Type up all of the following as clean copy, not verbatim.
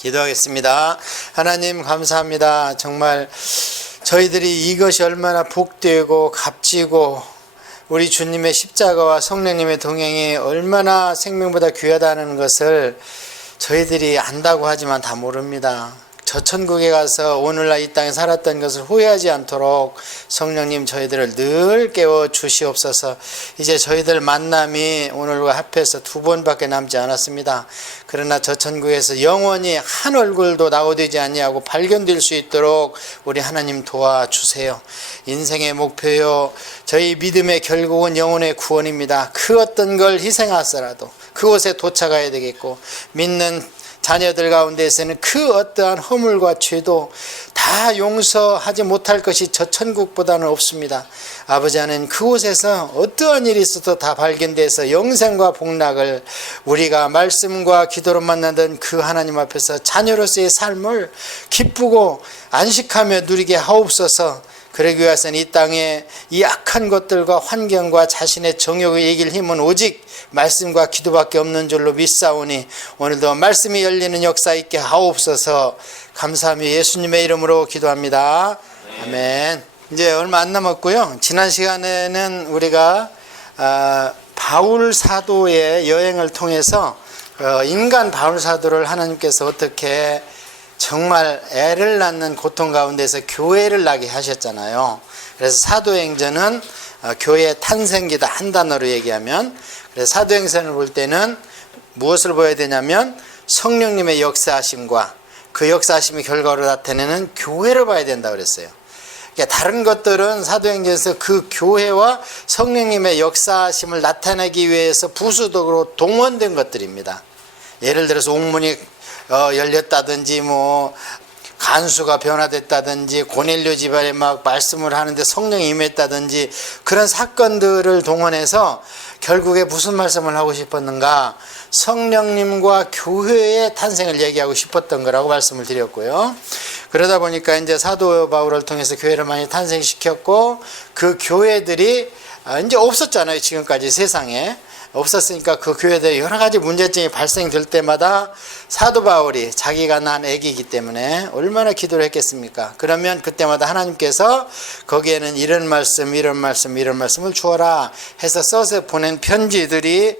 기도하겠습니다. 하나님 감사합니다. 정말 저희들이 이것이 얼마나 복되고 값지고 우리 주님의 십자가와 성령님의 동행이 얼마나 생명보다 귀하다는 것을 저희들이 안다고 하지만 다 모릅니다. 저 천국에 가서 오늘날 이 땅에 살았던 것을 후회하지 않도록 성령님 저희들을 늘 깨워 주시옵소서. 이제 저희들 만남이 오늘과 합해서 2번밖에 남지 않았습니다. 그러나 저 천국에서 영원히 한 얼굴도 낙오되지 아니하고 발견될 수 있도록 우리 하나님 도와주세요. 인생의 목표요, 저희 믿음의 결국은 영혼의 구원입니다. 그 어떤 걸 희생하더라도 그곳에 도착해야 되겠고, 믿는 자녀들 가운데에서는 그 어떠한 허물과 죄도 다 용서하지 못할 것이 저 천국보다는 없습니다. 아버지 하나님, 그곳에서 어떠한 일이 있어도 다 발견돼서 영생과 복락을 우리가 말씀과 기도로 만나던 그 하나님 앞에서 자녀로서의 삶을 기쁘고 안식하며 누리게 하옵소서. 그러기 위해서는 이 땅에 이 악한 것들과 환경과 자신의 정욕을 이길 힘은 오직 말씀과 기도밖에 없는 줄로 믿사오니 오늘도 말씀이 열리는 역사 있게 하옵소서. 감사하며 예수님의 이름으로 기도합니다. 아멘. 이제 얼마 안 남았고요. 지난 시간에는 우리가 바울 사도의 여행을 통해서 인간 바울 사도를 하나님께서 어떻게 정말 애를 낳는 고통 가운데서 교회를 나게 하셨잖아요. 그래서 사도행전은 교회의 탄생기다, 한 단어로 얘기하면. 그래서 사도행전을 볼 때는 무엇을 보여야 되냐면 성령님의 역사하심과 그 역사하심의 결과로 나타내는 교회를 봐야 된다고 그랬어요. 그러니까 다른 것들은 사도행전에서 그 교회와 성령님의 역사하심을 나타내기 위해서 부수적으로 동원된 것들입니다. 예를 들어서 옥문이 열렸다든지 간수가 변화됐다든지 고넬료 집안에 막 말씀을 하는데 성령이 임했다든지 그런 사건들을 동원해서 결국에 무슨 말씀을 하고 싶었는가? 성령님과 교회의 탄생을 얘기하고 싶었던 거라고 말씀을 드렸고요. 그러다 보니까 이제 사도 바울을 통해서 교회를 많이 탄생시켰고, 그 교회들이 이제 없었잖아요. 지금까지 세상에 없었으니까 그 교회들이 여러 가지 문제점이 발생될 때마다 사도 바울이 자기가 낳은 아기이기 때문에 얼마나 기도를 했겠습니까? 그러면 그때마다 하나님께서 거기에는 이런 말씀, 이런 말씀, 이런 말씀을 주어라 해서 써서 보낸 편지들이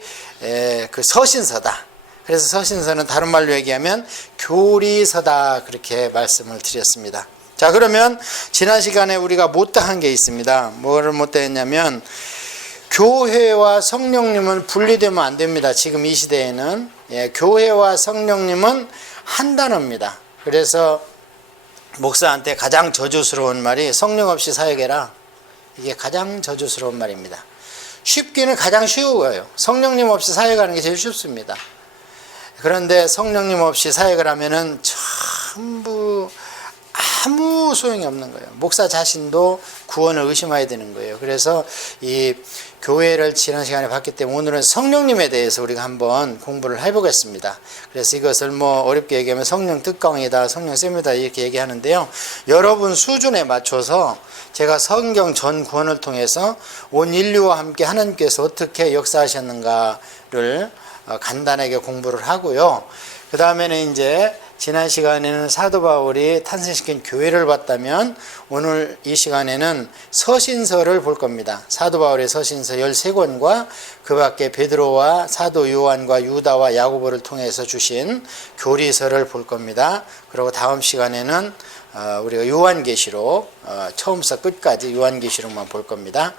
그 서신서다. 그래서 서신서는 다른 말로 얘기하면 교리서다, 그렇게 말씀을 드렸습니다. 자, 그러면 지난 시간에 우리가 못다한 게 있습니다. 뭐를 못다했냐면 교회와 성령님은 분리되면 안 됩니다. 지금 이 시대에는 교회와 성령님은 한 단어입니다. 그래서 목사한테 가장 저주스러운 말이 성령 없이 사역해라. 이게 가장 저주스러운 말입니다. 쉽기는 가장 쉬워요. 성령님 없이 사역하는 게 제일 쉽습니다. 그런데 성령님 없이 사역을 하면은 전부 아무 소용이 없는 거예요. 목사 자신도 구원을 의심해야 되는 거예요. 그래서 이 교회를 지난 시간에 봤기 때문에 오늘은 성령님에 대해서 우리가 한번 공부를 해보겠습니다. 그래서 이것을 어렵게 얘기하면 성령 특강이다, 성령 세미다 이렇게 얘기하는데요. 여러분 수준에 맞춰서 제가 성경 전 구원을 통해서 온 인류와 함께 하나님께서 어떻게 역사하셨는가를 간단하게 공부를 하고요. 그 다음에는 이제 지난 시간에는 사도 바울이 탄생시킨 교회를 봤다면 오늘 이 시간에는 서신서를 볼 겁니다. 사도 바울의 서신서 13권과 그 밖에 베드로와 사도 요한과 유다와 야고보를 통해서 주신 교리서를 볼 겁니다. 그리고 다음 시간에는 우리가 요한계시록 처음부터 끝까지 요한계시록만 볼 겁니다.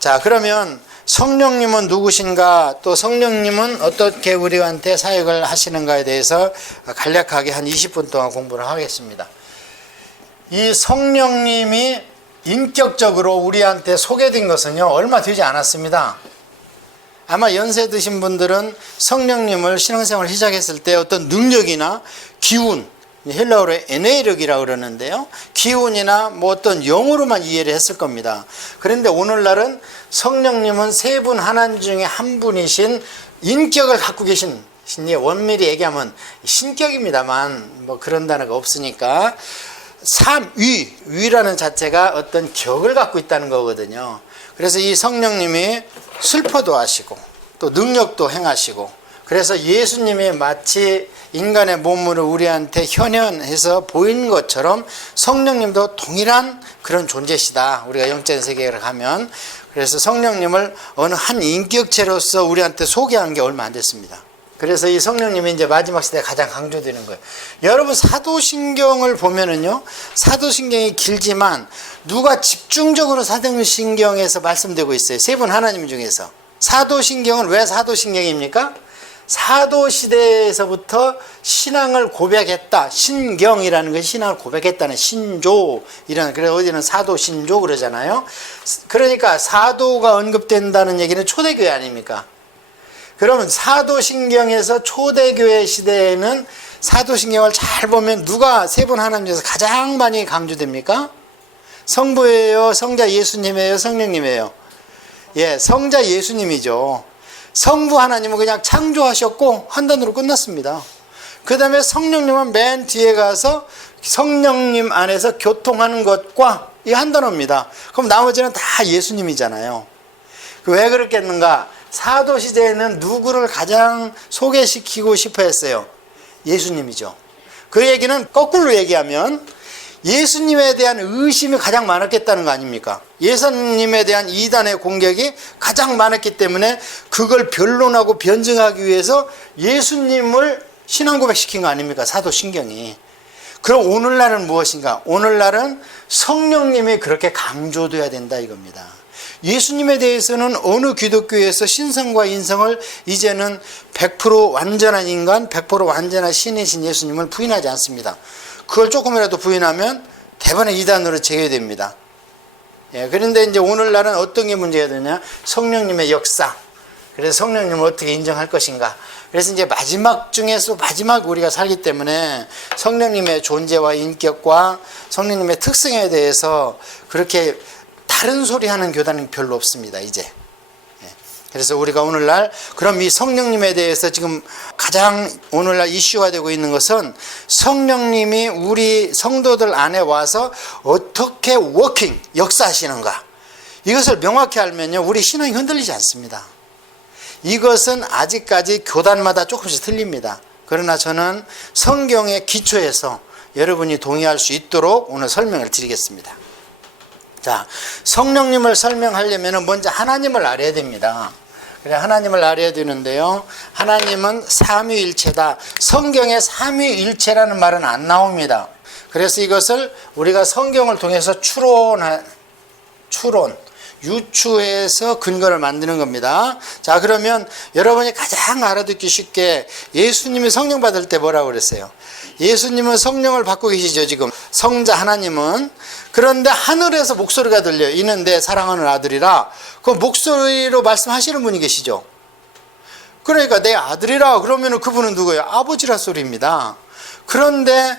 자, 그러면 성령님은 누구신가, 또 성령님은 어떻게 우리한테 사역을 하시는가에 대해서 간략하게 한 20분 동안 공부를 하겠습니다. 이 성령님이 인격적으로 우리한테 소개된 것은요, 얼마 되지 않았습니다. 아마 연세 드신 분들은 성령님을 신앙생활을 시작했을 때 어떤 능력이나 기운, 헬라어로 에네력이라고 그러는데요, 기운이나 어떤 영으로만 이해를 했을 겁니다. 그런데 오늘날은 성령님은 세 분 하나님 중에 한 분이신 인격을 갖고 계신, 원밀히 얘기하면 신격입니다만 그런 단어가 없으니까 위라는 자체가 어떤 격을 갖고 있다는 거거든요. 그래서 이 성령님이 슬퍼도 하시고 또 능력도 행하시고 그래서 예수님이 마치 인간의 몸으로 우리한테 현현해서 보이는 것처럼 성령님도 동일한 그런 존재시다. 우리가 영적인 세계를 가면. 그래서 성령님을 어느 한 인격체로서 우리한테 소개한 게 얼마 안 됐습니다. 그래서 이 성령님이 이제 마지막 시대에 가장 강조되는 거예요. 여러분 사도신경을 보면은요, 사도신경이 길지만 누가 집중적으로 사도신경에서 말씀되고 있어요. 세 분 하나님 중에서. 사도신경은 왜 사도신경입니까? 사도시대에서부터 신앙을 고백했다. 신경이라는 것이 신앙을 고백했다는 신조이라는, 그래서 어디는 사도신조 그러잖아요. 그러니까 사도가 언급된다는 얘기는 초대교회 아닙니까? 그러면 사도신경에서 초대교회 시대에는 사도신경을 잘 보면 누가 세 분 하나님 중에서 가장 많이 강조됩니까? 성부예요? 성자 예수님이에요? 성령님이에요? 예, 성자 예수님이죠. 성부 하나님은 그냥 창조하셨고 한단으로 끝났습니다. 그 다음에 성령님은 맨 뒤에 가서 성령님 안에서 교통하는 것과 이 한 단어입니다. 그럼 나머지는 다 예수님이잖아요. 왜 그렇겠는가? 사도시대에는 누구를 가장 소개시키고 싶어 했어요? 예수님이죠. 그 얘기는 거꾸로 얘기하면 예수님에 대한 의심이 가장 많았겠다는 거 아닙니까? 예수님에 대한 이단의 공격이 가장 많았기 때문에 그걸 변론하고 변증하기 위해서 예수님을 신앙 고백시킨 거 아닙니까? 사도신경이. 그럼 오늘날은 무엇인가? 오늘날은 성령님이 그렇게 강조돼야 된다 이겁니다. 예수님에 대해서는 어느 기독교에서 신성과 인성을 이제는 100% 완전한 인간, 100% 완전한 신이신 예수님을 부인하지 않습니다. 그걸 조금이라도 부인하면 대번에 이단으로 제외됩니다. 예, 그런데 이제 오늘날은 어떤 게 문제가 되냐? 성령님의 역사. 그래서 성령님을 어떻게 인정할 것인가? 그래서 이제 마지막 중에서 마지막 우리가 살기 때문에 성령님의 존재와 인격과 성령님의 특성에 대해서 그렇게 다른 소리 하는 교단은 별로 없습니다, 이제. 그래서 우리가 오늘날 그럼 이 성령님에 대해서 지금 가장 오늘날 이슈가 되고 있는 것은 성령님이 우리 성도들 안에 와서 어떻게 워킹, 역사하시는가. 이것을 명확히 알면요, 우리 신앙이 흔들리지 않습니다. 이것은 아직까지 교단마다 조금씩 틀립니다. 그러나 저는 성경의 기초에서 여러분이 동의할 수 있도록 오늘 설명을 드리겠습니다. 자, 성령님을 설명하려면 먼저 하나님을 알아야 됩니다. 그래, 하나님을 알아야 되는데요, 하나님은 삼위일체다. 성경에 삼위일체라는 말은 안 나옵니다. 그래서 이것을 우리가 성경을 통해서 유추해서 근거를 만드는 겁니다. 자, 그러면 여러분이 가장 알아듣기 쉽게 예수님이 성령 받을 때 뭐라고 그랬어요? 예수님은 성령을 받고 계시죠, 지금. 성자 하나님은. 그런데 하늘에서 목소리가 들려요. 이는 내 사랑하는 아들이라. 그 목소리로 말씀하시는 분이 계시죠. 그러니까 내 아들이라 그러면 그분은 누구예요? 아버지라 소리입니다. 그런데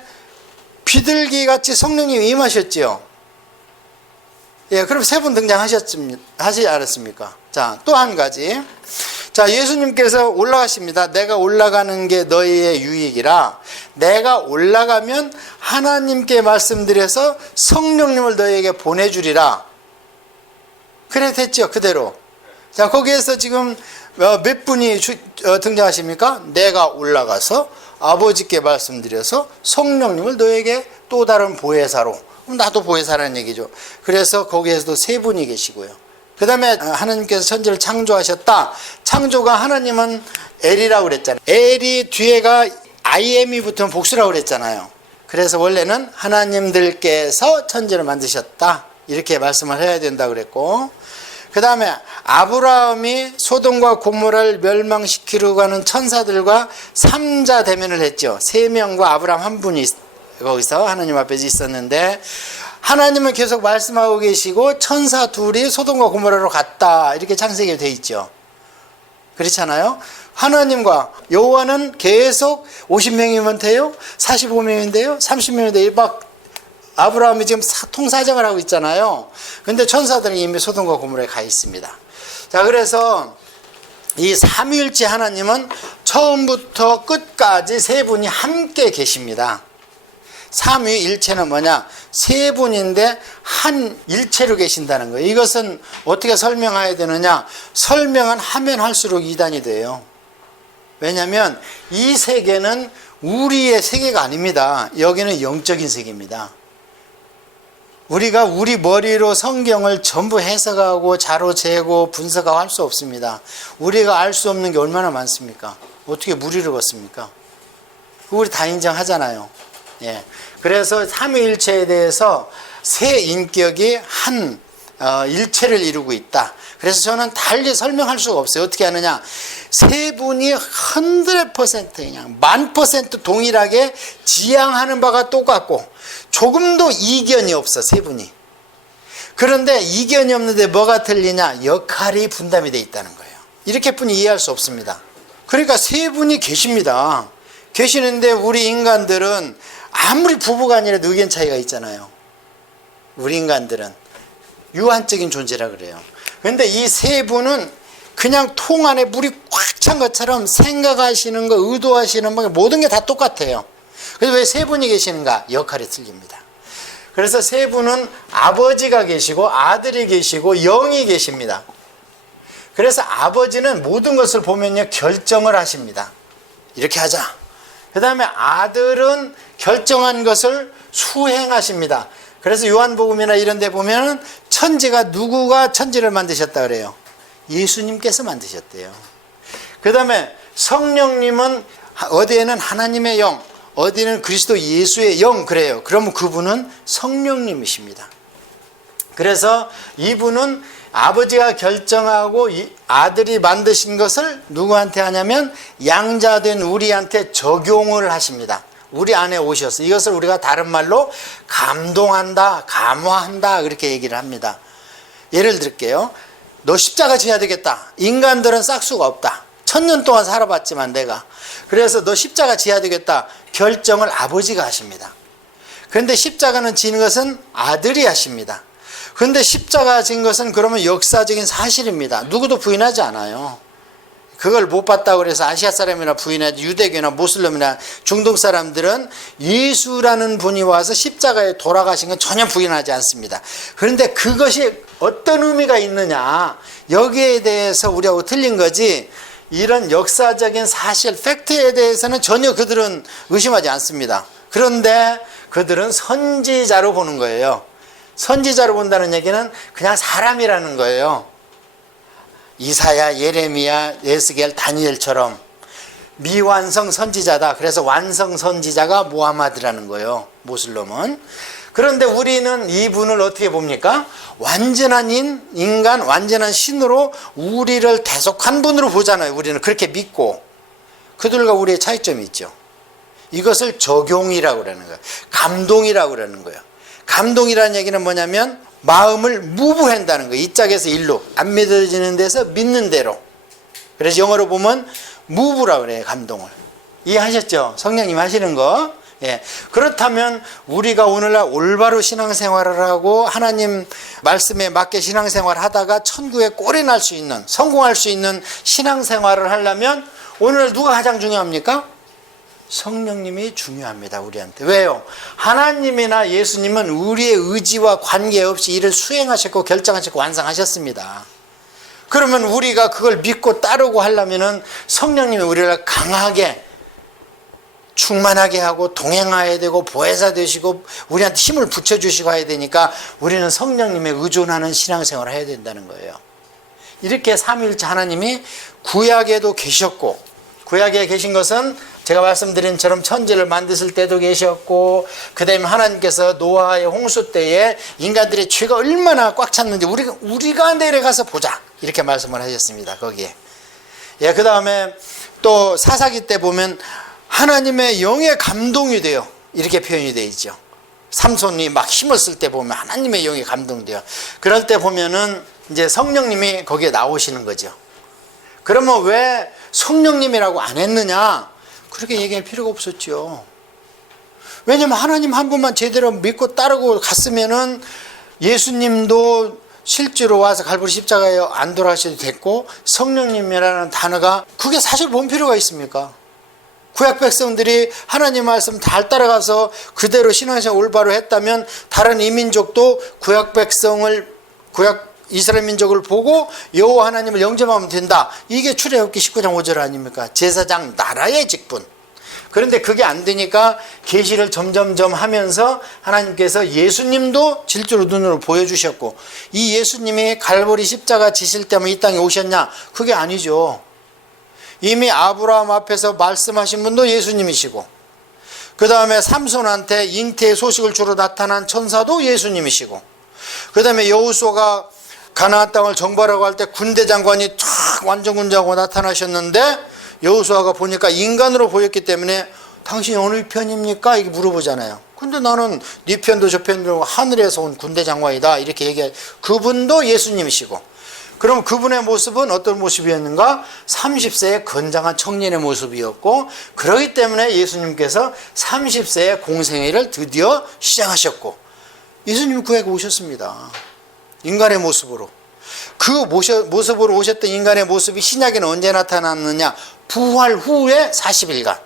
비둘기 같이 성령님이 임하셨지요. 예, 그럼 세 분 하지 않았습니까? 자, 또 한 가지. 자, 예수님께서 올라가십니다. 내가 올라가는 게 너희의 유익이라. 내가 올라가면 하나님께 말씀드려서 성령님을 너희에게 보내주리라. 그래 됐죠, 그대로. 자, 거기에서 지금 몇 분이 등장하십니까? 내가 올라가서 아버지께 말씀드려서 성령님을 너희에게 또 다른 보혜사로. 나도 보혜사라는 얘기죠. 그래서 거기에서도 세 분이 계시고요. 그 다음에 하나님께서 천지를 창조하셨다. 창조가 하나님은 엘이라고 그랬잖아요. 엘이 뒤에가 IM이 붙으면 복수라고 그랬잖아요. 그래서 원래는 하나님들께서 천지를 만드셨다. 이렇게 말씀을 해야 된다고 그랬고, 그 다음에 아브라함이 소돔과 고모라를 멸망시키려고 하는 천사들과 삼자 대면을 했죠. 세 명과 아브라함 한 분이 거기서 하나님 앞에 있었는데, 하나님은 계속 말씀하고 계시고 천사 둘이 소돔과 고모라로 갔다. 이렇게 창세기에 돼 있죠. 그렇잖아요. 하나님과 여호와는 계속 50명이면 돼요? 45명이면 돼요? 30명이면 돼요? 막 아브라함이 지금 통사정을 하고 있잖아요. 근데 천사들은 이미 소돔과 고모라에 가 있습니다. 자, 그래서 이 삼위일체 하나님은 처음부터 끝까지 세 분이 함께 계십니다. 삼위일체는 뭐냐? 세 분인데 한 일체로 계신다는 거예요. 이것은 어떻게 설명해야 되느냐? 설명은 하면 할수록 이단이 돼요. 왜냐하면 이 세계는 우리의 세계가 아닙니다. 여기는 영적인 세계입니다. 우리가 우리 머리로 성경을 전부 해석하고 자로 재고 분석하고 할 수 없습니다. 우리가 알 수 없는 게 얼마나 많습니까? 어떻게 무리를 걷습니까? 우리 다 인정하잖아요. 예. 그래서 삼위일체에 대해서 세 인격이 한 일체를 이루고 있다. 그래서 저는 달리 설명할 수가 없어요. 어떻게 하느냐? 세 분이 100% 그냥 1000% 동일하게 지향하는 바가 똑같고 조금도 이견이 없어, 세 분이. 그런데 이견이 없는데 뭐가 틀리냐? 역할이 분담이 되어 있다는 거예요. 이렇게뿐이 이해할 수 없습니다. 그러니까 세 분이 계십니다. 계시는데 우리 인간들은 아무리 부부가 아니라도 의견 차이가 있잖아요. 우리 인간들은 유한적인 존재라 그래요. 그런데 이 세 분은 그냥 통 안에 물이 꽉 찬 것처럼 생각하시는 거, 의도하시는 거 모든 게 다 똑같아요. 그래서 왜 세 분이 계시는가? 역할이 틀립니다. 그래서 세 분은 아버지가 계시고 아들이 계시고 영이 계십니다. 그래서 아버지는 모든 것을 보면요, 결정을 하십니다. 이렇게 하자. 그 다음에 아들은 결정한 것을 수행하십니다. 그래서 요한복음이나 이런 데 보면 천지가 누구가 천지를 만드셨다 그래요? 예수님께서 만드셨대요. 그 다음에 성령님은 어디에는 하나님의 영, 어디는 그리스도 예수의 영 그래요. 그러면 그분은 성령님이십니다. 그래서 이분은 아버지가 결정하고 아들이 만드신 것을 누구한테 하냐면 양자된 우리한테 적용을 하십니다. 우리 안에 오셔서 이것을 우리가 다른 말로 감동한다, 감화한다 그렇게 얘기를 합니다. 예를 들게요. 너 십자가 져야 되겠다. 인간들은 싹수가 없다. 1000년 동안 살아봤지만 내가. 그래서 너 십자가 져야 되겠다. 결정을 아버지가 하십니다. 그런데 십자가는 지는 것은 아들이 하십니다. 그런데 십자가 진 것은 그러면 역사적인 사실입니다. 누구도 부인하지 않아요. 그걸 못 봤다고 그래서 아시아 사람이나 부인하지, 유대교나 모슬림이나 중동 사람들은 예수라는 분이 와서 십자가에 돌아가신 건 전혀 부인하지 않습니다. 그런데 그것이 어떤 의미가 있느냐, 여기에 대해서 우리하고 틀린 거지, 이런 역사적인 사실, 팩트에 대해서는 전혀 그들은 의심하지 않습니다. 그런데 그들은 선지자로 보는 거예요. 선지자로 본다는 얘기는 그냥 사람이라는 거예요. 이사야, 예레미야, 에스겔, 다니엘처럼 미완성 선지자다. 그래서 완성 선지자가 무하마드라는 거예요, 모슬림은. 그런데 우리는 이분을 어떻게 봅니까? 완전한 인간, 완전한 신으로 우리를 대속한 분으로 보잖아요. 우리는 그렇게 믿고. 그들과 우리의 차이점이 있죠. 이것을 적용이라고 그러는 거예요. 감동이라고 그러는 거예요. 감동이라는 얘기는 뭐냐면 마음을 무브한다는 거예요. 이 짝에서 일로, 안 믿어지는 데서 믿는 대로. 그래서 영어로 보면 무브라고 그래요, 감동을. 이해하셨죠? 성령님 하시는 거. 예. 그렇다면 우리가 오늘날 올바로 신앙생활을 하고 하나님 말씀에 맞게 신앙생활을 하다가 천국에 꼴이 날 수 있는, 성공할 수 있는 신앙생활을 하려면 오늘날 누가 가장 중요합니까? 성령님이 중요합니다, 우리한테. 왜요? 하나님이나 예수님은 우리의 의지와 관계없이 이를 수행하셨고 결정하셨고 완성하셨습니다. 그러면 우리가 그걸 믿고 따르고 하려면 성령님이 우리를 강하게 충만하게 하고 동행해야 되고 보혜사 되시고 우리한테 힘을 붙여주시고 해야 되니까 우리는 성령님에 의존하는 신앙생활을 해야 된다는 거예요. 이렇게 삼위일체 하나님이 구약에도 계셨고, 구약에 계신 것은 제가 말씀드린 것처럼 천지를 만드실 때도 계셨고, 그 다음에 하나님께서 노아의 홍수 때에 인간들의 죄가 얼마나 꽉 찼는지 우리가 내려가서 보자 이렇게 말씀을 하셨습니다. 거기에. 예, 그 다음에 또 사사기 때 보면 하나님의 영에 감동이 돼요. 이렇게 표현이 되어 있죠. 삼손이 막 힘을 쓸 때 보면 하나님의 영에 감동돼요. 그럴 때 보면은 이제 성령님이 거기에 나오시는 거죠. 그러면 왜 성령님이라고 안 했느냐? 그렇게 얘기할 필요가 없었죠. 왜냐면 하나님 한 분만 제대로 믿고 따르고 갔으면은 예수님도 실제로 와서 갈보리 십자가에 안 돌아가셔도 됐고, 성령님이라는 단어가 그게 사실 뭔 필요가 있습니까? 구약 백성들이 하나님 말씀 잘 따라가서 그대로 신앙생활 올바로 했다면 다른 이민족도 구약 이스라엘 민족을 보고 여호와 하나님을 영접하면 된다. 이게 출애굽기 19장 5절 아닙니까? 제사장 나라의 직분. 그런데 그게 안 되니까 계시를 점점점 하면서 하나님께서 예수님도 질주로 눈으로 보여주셨고, 이 예수님이 갈보리 십자가 지실 때만 이 땅에 오셨냐? 그게 아니죠. 이미 아브라함 앞에서 말씀하신 분도 예수님이시고, 그 다음에 삼손한테 잉태의 소식을 주러 나타난 천사도 예수님이시고, 그 다음에 여호수아가 가나안 땅을 정벌하고 할 때 군대 장관이 쫙 완전군자하고 나타나셨는데, 여호수아가 보니까 인간으로 보였기 때문에 당신이 어느 편입니까? 이렇게 물어보잖아요. 근데 나는 네 편도 저 편도 하늘에서 온 군대 장관이다 이렇게 얘기해. 그분도 예수님이시고, 그럼 그분의 모습은 어떤 모습이었는가? 30세의 건장한 청년의 모습이었고, 그렇기 때문에 예수님께서 30세의 공생애를 드디어 시작하셨고, 예수님이 그에게 오셨습니다. 인간의 모습으로. 그 모습으로 오셨던 인간의 모습이 신약에는 언제 나타났느냐? 부활 후에 40일간.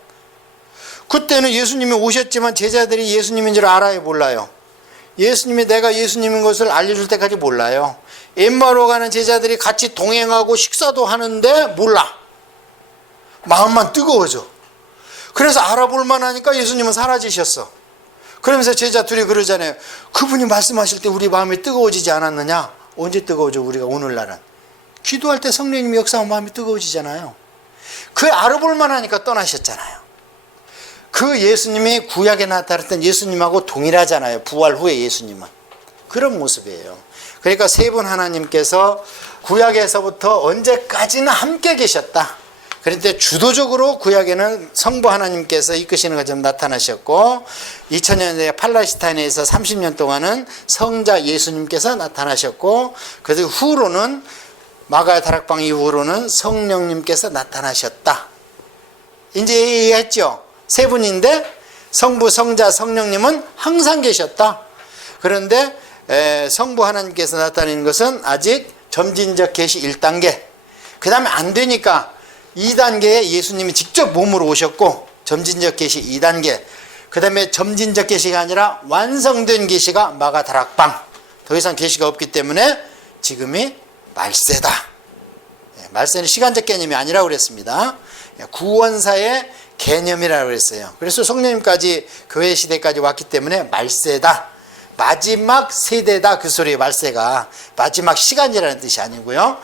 그때는 예수님이 오셨지만 제자들이 예수님인 줄 알아요, 몰라요? 예수님이 내가 예수님인 것을 알려줄 때까지 몰라요. 엠마오로 가는 제자들이 같이 동행하고 식사도 하는데 몰라. 마음만 뜨거워져. 그래서 알아볼 만하니까 예수님은 사라지셨어. 그러면서 제자 둘이 그러잖아요. 그분이 말씀하실 때 우리 마음이 뜨거워지지 않았느냐? 언제 뜨거워져? 우리가 오늘날은 기도할 때 성령님이 역사하면 마음이 뜨거워지잖아요. 그 알아볼 만하니까 떠나셨잖아요. 그 예수님이 구약에 나타났던 예수님하고 동일하잖아요. 부활 후에 예수님은 그런 모습이에요. 그러니까 세 분 하나님께서 구약에서부터 언제까지나 함께 계셨다. 그런데 주도적으로 구약에는 성부 하나님께서 이끄시는 것처럼 나타나셨고, 2000년대 팔레스타인에서 30년 동안은 성자 예수님께서 나타나셨고, 그 후로는 마가의 다락방 이후로는 성령님께서 나타나셨다. 이제 얘기했죠. 세 분인데 성부, 성자, 성령님은 항상 계셨다. 그런데 성부 하나님께서 나타내는 것은 아직 점진적 계시 1단계, 그 다음에 안 되니까 2단계에 예수님이 직접 몸으로 오셨고, 점진적 계시 2단계, 그 다음에 점진적 계시가 아니라 완성된 계시가 마가 다락방. 더 이상 계시가 없기 때문에 지금이 말세다. 말세는 시간적 개념이 아니라고 그랬습니다. 구원사의 개념이라고 그랬어요. 그래서 성령님까지 교회 시대까지 왔기 때문에 말세다. 마지막 세대다. 그 소리예요. 말세가 마지막 시간이라는 뜻이 아니고요.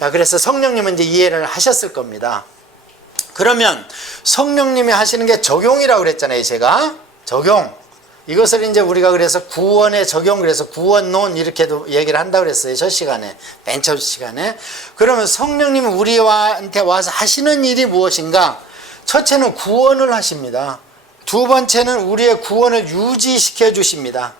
자, 그래서 성령님은 이제 이해를 하셨을 겁니다. 그러면 성령님이 하시는 게 적용이라고 그랬잖아요. 제가 적용, 이것을 이제 우리가 그래서 구원의 적용, 그래서 구원론 이렇게도 얘기를 한다고 그랬어요. 저 시간에, 맨 처음 시간에. 그러면 성령님이 우리한테 와서 하시는 일이 무엇인가? 첫째는 구원을 하십니다. 두 번째는 우리의 구원을 유지시켜 주십니다.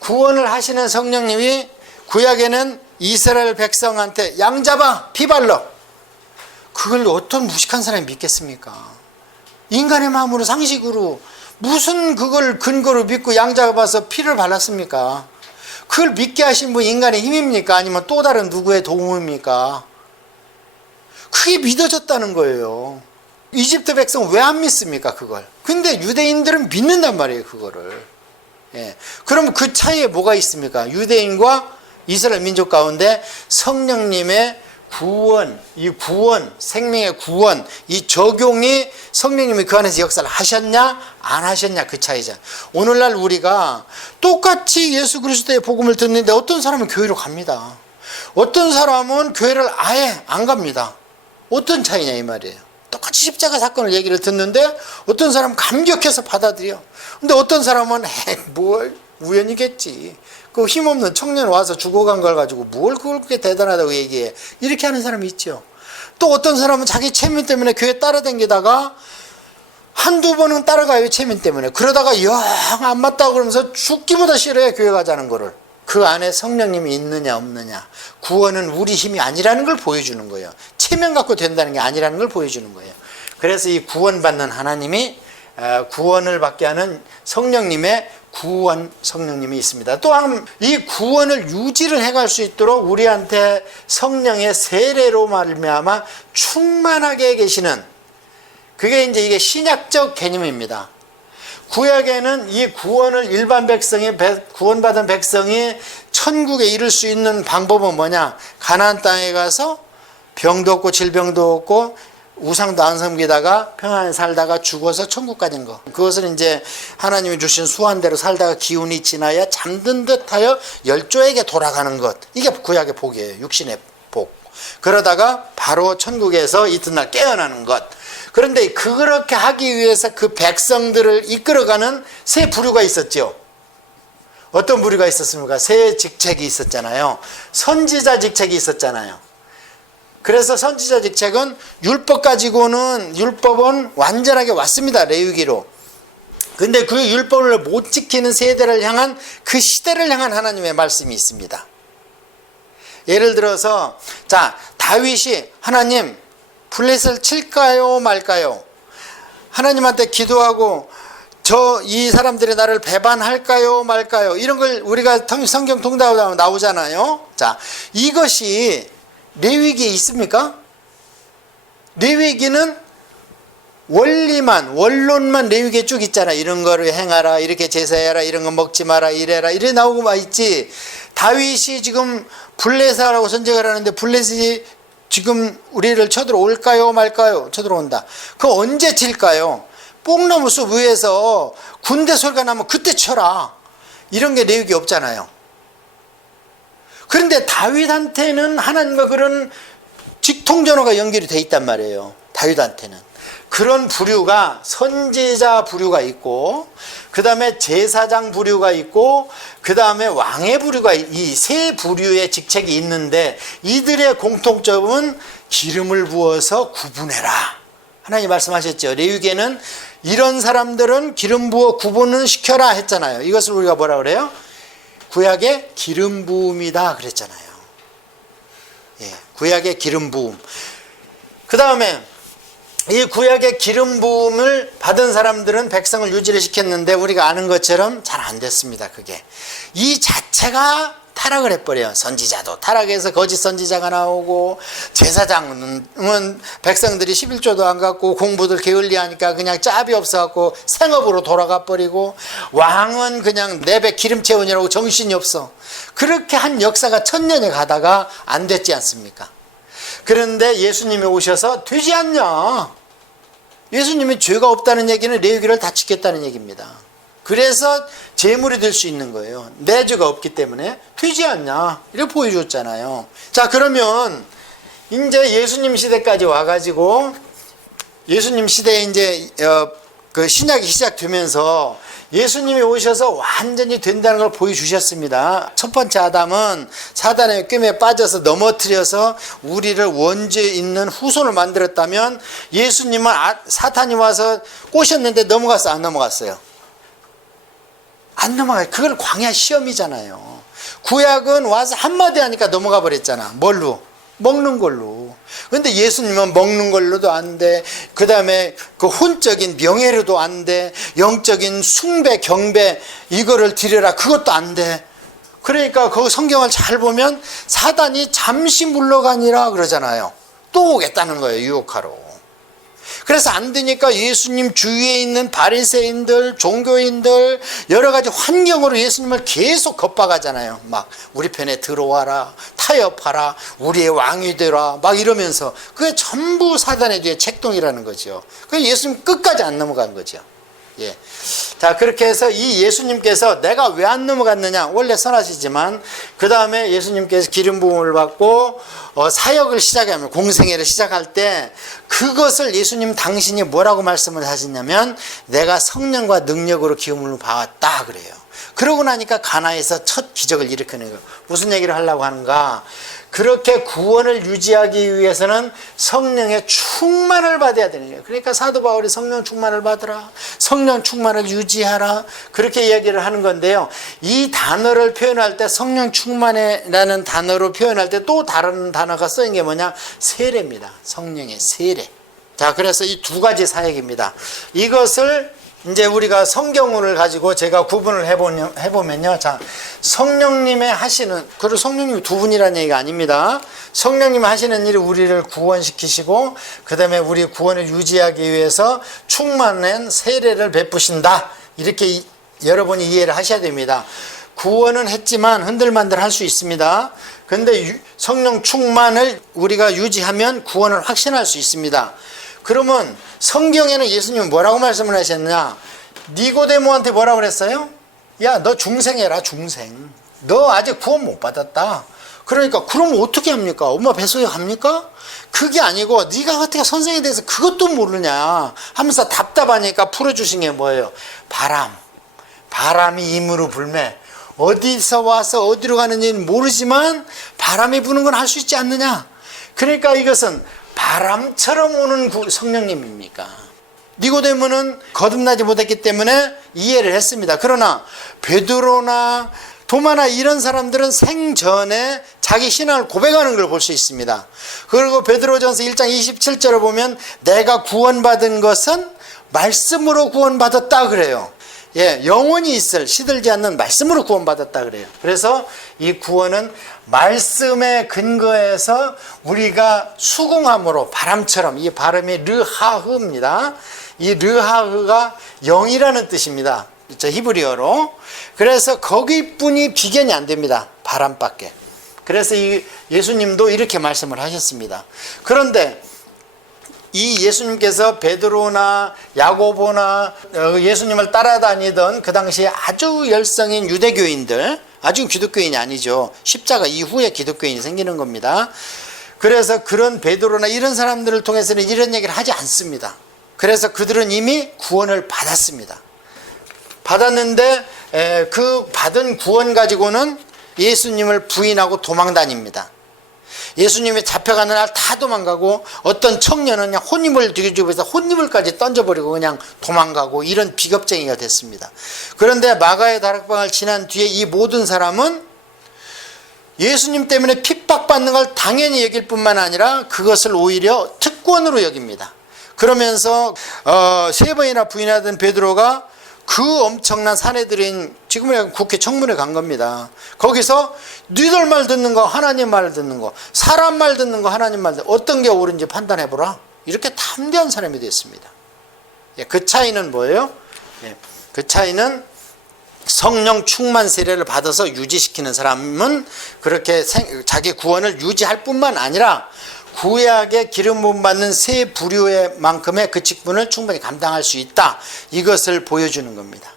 구원을 하시는 성령님이 구약에는 이스라엘 백성한테 양 잡아 피 발라. 그걸 어떤 무식한 사람이 믿겠습니까? 인간의 마음으로, 상식으로 무슨 그걸 근거로 믿고 양 잡아서 피를 발랐습니까? 그걸 믿게 하신 분 인간의 힘입니까? 아니면 또 다른 누구의 도움입니까? 그게 믿어졌다는 거예요. 이집트 백성 왜 안 믿습니까? 그걸. 근데 유대인들은 믿는단 말이에요. 그거를. 예. 그럼 그 차이에 뭐가 있습니까? 유대인과 이스라엘 민족 가운데 성령님의 구원, 이 구원, 생명의 구원, 이 적용이 성령님이 그 안에서 역사를 하셨냐 안 하셨냐, 그 차이죠. 오늘날 우리가 똑같이 예수 그리스도의 복음을 듣는데 어떤 사람은 교회로 갑니다. 어떤 사람은 교회를 아예 안 갑니다. 어떤 차이냐 이 말이에요. 똑같이 십자가 사건을 얘기를 듣는데 어떤 사람은 감격해서 받아들여. 근데 어떤 사람은 뭘 우연이겠지. 그 힘없는 청년 와서 죽어간 걸 가지고 뭘 그걸 그렇게 대단하다고 얘기해. 이렇게 하는 사람이 있죠. 또 어떤 사람은 자기 체면 때문에 교회 따라다니다가 한두 번은 따라가요. 체면 때문에. 그러다가 영 안 맞다고 그러면서 죽기보다 싫어해. 교회 가자는 거를. 그 안에 성령님이 있느냐 없느냐. 구원은 우리 힘이 아니라는 걸 보여주는 거예요. 체면 갖고 된다는 게 아니라는 걸 보여주는 거예요. 그래서 이 구원받는 하나님이 구원을 받게 하는 성령님의 구원 성령님이 있습니다. 또한 이 구원을 유지를 해갈 수 있도록 우리한테 성령의 세례로 말미암아 충만하게 계시는, 그게 이제 이게 신약적 개념입니다. 구약에는 이 구원을 일반 백성이, 구원받은 백성이 천국에 이를 수 있는 방법은 뭐냐? 가나안 땅에 가서 병도 없고 질병도 없고 우상도 안 섬기다가 평안히 살다가 죽어서 천국 가는 거. 그것을 이제 하나님이 주신 수완대로 살다가 기운이 지나야 잠든 듯하여 열조에게 돌아가는 것. 이게 구약의 복이에요. 육신의 복. 그러다가 바로 천국에서 이튿날 깨어나는 것. 그런데 그렇게 하기 위해서 그 백성들을 이끌어가는 세 부류가 있었죠. 어떤 부류가 있었습니까? 세 직책이 있었잖아요. 선지자 직책이 있었잖아요. 그래서 선지자 직책은 율법은 완전하게 왔습니다. 레위기로. 근데 그 율법을 못 지키는 세대를 향한 그 시대를 향한 하나님의 말씀이 있습니다. 예를 들어서 자, 다윗이 하나님 블레셋을 칠까요 말까요? 하나님한테 기도하고 이 사람들이 나를 배반할까요 말까요? 이런 걸 우리가 성경 통독하면 나오잖아요. 자, 이것이 레위기에 있습니까? 레위기는 원론만 레위기에 쭉 있잖아. 이런 거를 행하라, 이렇게 제사해라, 이런 거 먹지 마라, 이래라, 이래 나오고 막 있지. 다윗이 지금 블레셋하라고 선택을 하는데 블레셋이 지금 우리를 쳐들어올까요 말까요? 쳐들어온다. 그거 언제 칠까요? 뽕나무 숲 위에서 군대 소리가 나면 그때 쳐라. 이런 게 레위기 없잖아요. 그런데 다윗한테는 하나님과 그런 직통전화가 연결이 돼 있단 말이에요. 다윗한테는. 그런 부류가 선지자 부류가 있고, 그 다음에 제사장 부류가 있고, 그 다음에 왕의 부류가, 이 세 부류의 직책이 있는데 이들의 공통점은 기름을 부어서 구분해라. 하나님 말씀하셨죠. 레위기에는 이런 사람들은 기름 부어 구분을 시켜라 했잖아요. 이것을 우리가 뭐라 그래요? 구약의 기름 부음이다 그랬잖아요. 예, 구약의 기름 부음. 그 다음에 이 구약의 기름 부음을 받은 사람들은 백성을 유지를 시켰는데 우리가 아는 것처럼 잘 안 됐습니다. 그게 이 자체가 타락을 해버려요. 선지자도 타락해서 거짓 선지자가 나오고, 제사장은 백성들이 11조도 안 갖고 공부들 게을리하니까 그냥 짭이 없어갖고 생업으로 돌아가 버리고, 왕은 그냥 내배 기름 채우느라고 정신이 없어. 그렇게 한 역사가 1000년에 가다가 안 됐지 않습니까? 그런데 예수님이 오셔서 되지 않냐? 예수님이 죄가 없다는 얘기는 레위기를 다 지켰다는 얘기입니다. 그래서 제물이 될 수 있는 거예요. 내 죄가 없기 때문에 되지 않냐? 이렇게 보여줬잖아요. 자, 그러면 이제 예수님 시대까지 와가지고 예수님 시대에 이제 그 신약이 시작되면서 예수님이 오셔서 완전히 된다는 걸 보여주셨습니다. 첫 번째 아담은 사단의 꾀에 빠져서 넘어뜨려서 우리를 원죄 있는 후손을 만들었다면, 예수님은 사탄이 와서 꼬셨는데 넘어갔어, 안 넘어갔어요? 안 넘어가요. 그걸 광야 시험이잖아요. 구약은 와서 한마디 하니까 넘어가 버렸잖아. 뭘로? 먹는 걸로. 근데 예수님은 먹는 걸로도 안 돼. 그 다음에 그 혼적인 명예로도 안 돼. 영적인 숭배, 경배, 이거를 드려라. 그것도 안 돼. 그러니까 그 성경을 잘 보면 사단이 잠시 물러가니라 그러잖아요. 또 오겠다는 거예요, 유혹하러. 그래서 안 되니까 예수님 주위에 있는 바리새인들, 종교인들, 여러 가지 환경으로 예수님을 계속 겁박하잖아요. 막 우리 편에 들어와라, 타협하라, 우리의 왕이 되라, 막 이러면서. 그게 전부 사단의 뒤에 책동이라는 거죠. 그래서 예수님 끝까지 안 넘어간 거죠. 예. 자, 그렇게 해서 이 예수님께서 내가 왜 안 넘어갔느냐, 원래 선하시지만 그 다음에 예수님께서 기름 부음을 받고 사역을 시작하면, 공생애를 시작할 때 그것을 예수님 당신이 뭐라고 말씀을 하시냐면, 내가 성령과 능력으로 기름을 받았다 그래요. 그러고 나니까 가나에서 첫 기적을 일으키는 거예요. 무슨 얘기를 하려고 하는가? 그렇게 구원을 유지하기 위해서는 성령의 충만을 받아야 되는 거예요. 그러니까 사도 바울이 성령 충만을 받으라, 성령 충만을 유지하라, 그렇게 이야기를 하는 건데요. 이 단어를 표현할 때, 성령 충만이라는 단어로 표현할 때 또 다른 단어가 쓰인 게 뭐냐? 세례입니다. 성령의 세례. 자, 그래서 이 두 가지 사역입니다. 이것을 이제 우리가 성경을 가지고 제가 구분을 해보면요. 자, 성령님의 하시는, 그리고 성령님이 두 분이라는 얘기가 아닙니다. 성령님이 하시는 일이 우리를 구원시키시고, 그 다음에 우리 구원을 유지하기 위해서 충만한 세례를 베푸신다. 이렇게 여러분이 이해를 하셔야 됩니다. 구원은 했지만 흔들만들 할 수 있습니다. 근데 성령 충만을 우리가 유지하면 구원을 확신할 수 있습니다. 그러면 성경에는 예수님은 뭐라고 말씀을 하셨느냐? 니고데모한테 뭐라고 그랬어요? 야, 너 중생해라, 중생. 너 아직 구원 못 받았다. 그러니까 그럼 어떻게 합니까? 엄마 뱃속에 갑니까? 그게 아니고 네가 어떻게 선생에 대해서 그것도 모르냐 하면서 답답하니까 풀어주신 게 뭐예요? 바람이 임으로 불매. 어디서 와서 어디로 가는지는 모르지만 바람이 부는 건 할 수 있지 않느냐. 그러니까 이것은 바람처럼 오는 성령님입니까? 니고데모는 거듭나지 못했기 때문에 이해를 했습니다. 그러나 베드로나 도마나 이런 사람들은 생전에 자기 신앙을 고백하는 걸 볼 수 있습니다. 그리고 베드로전서 1장 27절을 보면 내가 구원받은 것은 말씀으로 구원받았다 그래요. 예, 영원히 있을 시들지 않는 말씀으로 구원받았다 그래요. 그래서 이 구원은 말씀에 근거해서 우리가 수긍함으로 바람처럼, 이 발음이 르하흐입니다. 이 르하흐가 영이라는 뜻입니다. 히브리어로. 그래서 거기뿐이 비견이 안 됩니다. 바람밖에. 그래서 이 예수님도 이렇게 말씀을 하셨습니다. 그런데 이 예수님께서 베드로나 야고보나 예수님을 따라다니던 그 당시에 아주 열성인 유대교인들, 아주 기독교인이 아니죠. 십자가 이후에 기독교인이 생기는 겁니다. 그래서 그런 베드로나 이런 사람들을 통해서는 이런 얘기를 하지 않습니다. 그래서 그들은 이미 구원을 받았습니다. 받았는데 그 받은 구원 가지고는 예수님을 부인하고 도망 다닙니다. 예수님이 잡혀가는 날 다 도망가고 어떤 청년은 그냥 혼입을 뒤집어 서 혼입을까지 던져버리고 그냥 도망가고 이런 비겁쟁이가 됐습니다. 그런데 마가의 다락방을 지난 뒤에 이 모든 사람은 예수님 때문에 핍박받는 걸 당연히 여길 뿐만 아니라 그것을 오히려 특권으로 여깁니다. 그러면서 3번이나 부인하던 베드로가 그 엄청난 사내들인 지금은 국회 청문회 간 겁니다. 거기서 니들 말 듣는 거 하나님 말 듣는 거, 사람 말 듣는 거 하나님 말 듣는 거, 어떤 게 옳은지 판단해보라. 이렇게 담대한 사람이 됐습니다. 그 차이는 뭐예요? 그 차이는 성령 충만 세례를 받아서 유지시키는 사람은 그렇게 자기 구원을 유지할 뿐만 아니라 구약의 기름 부음 받는 세 부류의 만큼의 그 직분을 충분히 감당할 수 있다. 이것을 보여주는 겁니다.